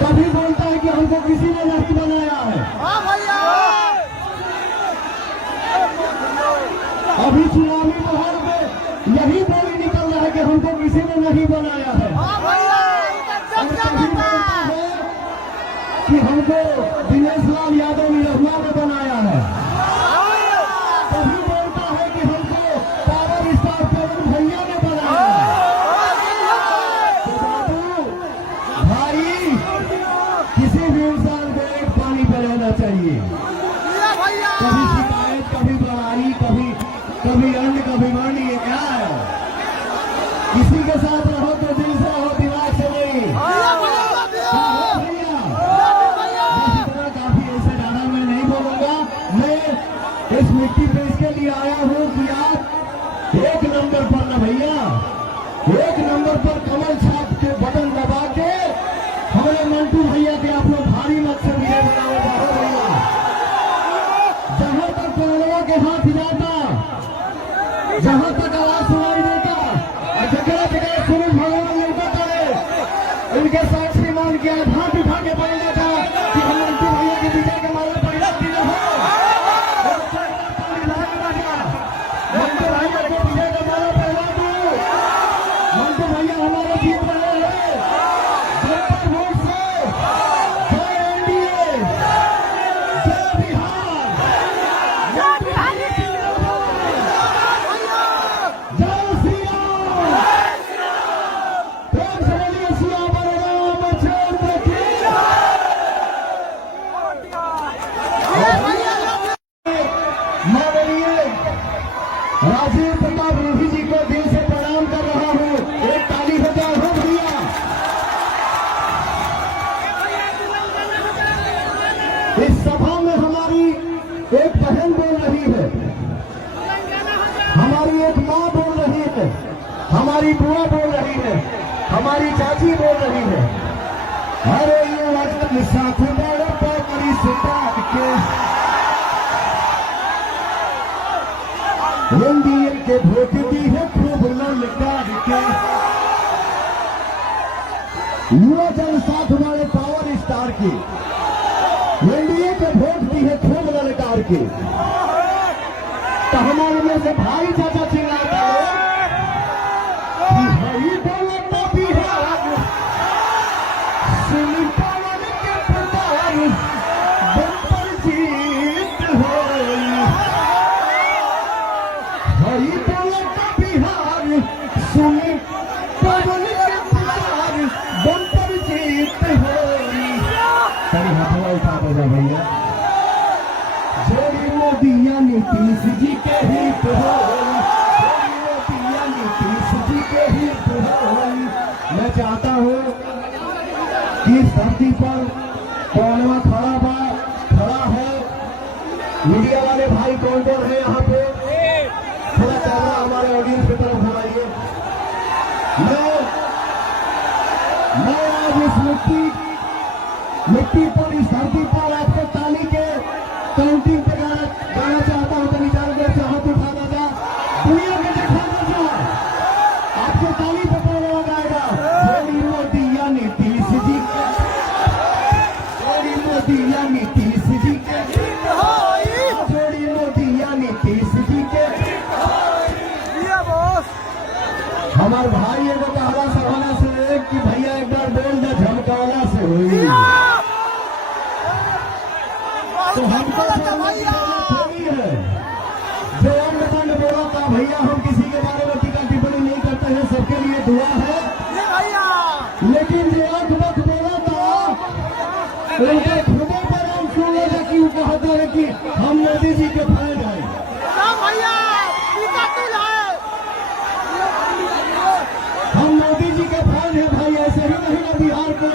कभी बोलता है कि हमको किसी ने नहीं बनाया है। अभी चुनावी माहौल में यही बोली निकल रहा है कि हमको किसी ने नहीं बनाया है। और कभी बोलता है कि हमको दिनेश लाल यादव निर्मला ने बनाया है। कभी बोलता है कि हमको पावर स्टार पवन भैया ने बनाया है। तो बाबू भाई, किसी भी इंसान को एक पानी पर रहना चाहिए। कभी शिकायत, कभी बड़ाई, कभी अन्य, कभी वर्ण, ये क्या है? किसी के साथ रहो तो दिल से रहो, दिमाग से नहीं। काफी ऐसे ज्यादा मैं नहीं बोलूंगा। मैं इस मिट्टी पे इसके लिए आया हूँ कि आप एक नंबर पर न भैया, एक नंबर पर कमल छाप के बटन दबा के हमारे मंटू भैया के आप लोग भारी मत से विजय बनाओ। बाबू भैया, जहां तक प्रणवा के हाथ जाता, जहां तक आवाज सुनाई देता, जगह जगह सूरज भगवान लौटा करे, इनके साथ श्रीमान के हाथ उठा के बोल देता कि हम मंटू भैया के विजय के माला पहला दिन हो। मंटू भैया के विजय का माला पहला दो। मंटू भैया हमारे जीत रहे हैं जनता वोट से। जय एनडीए, जय बिहार, जय श्री राम। प्रेम से बोलिए सियावर रामचंद्र की। माननीय राजीव प्रताप रूढ़ी जी को दिल से प्रणाम कर रहा हूँ। एक ताली हो जाए हो भैया। इस सभा में हमारी एक बहन बोल रही है, हमारी एक माँ बोल रही है, हमारी बुआ बोल रही है, हमारी चाची बोल रही है। अरे ये वजन साथ बड़े पापड़ी सितार के एनडीए के वोट दी है खूब ललकार के। युवा जन साथ वाले पावर स्टार की एनडीए के वोट दी है खूब ललकार की। तो हमारे में से भाई चाचा चिल्लाता है कि भाई बोलो तो बिहार सुन पवन के प्रतार बम्पर जीत होई। भाई बोलो तो बिहार सुन पवन के प्रतार बम्पर जीत होई। सही हाथों उठा दो भैया। जोड़ी मोदिया नीतीश जी के हित हो, जोड़ी मोदिया नीतीश जी के हित हो। मैं चाहता हूँ कि इस धरती पर कौनवा खड़ा है। मीडिया वाले भाई कौन कौन है यहाँ पे? थोड़ा कैमरा हमारे ऑडियंस की तरफ घुमाइए। मैं आज इस मिट्टी पर, इस धरती पर आपको ताली के काउंटिंग पे गाना चाहता हूँ। तो निचाल देर से हाथ उठा देगा, दुनिया में देखा देगा, आपको ताली पे पड़ने लगाएगा। जोड़ी मोदिया नीतीश जी के, जोड़ी मोदिया नीतीश जी के, जोड़ी मोदिया नीतीश जी के। हमारे भाई एगो कहला सवाला से कि भैया एक बार बोल दे झमकाला से हुई। तो हमको थोड़ी है जो अन्य तंड बोला था। भैया हम किसी के बारे में टीका टिप्पणी नहीं करते हैं, सबके लिए दुआ है। लेकिन जो आंख वक्त बोला था उनके खुदे पर हम सुन लेगा कि वो कहते हैं कि हम मोदी जी के फैन हैं। हम मोदी जी के फैन हैं भाई। ऐसे ही नहीं ना बिहार को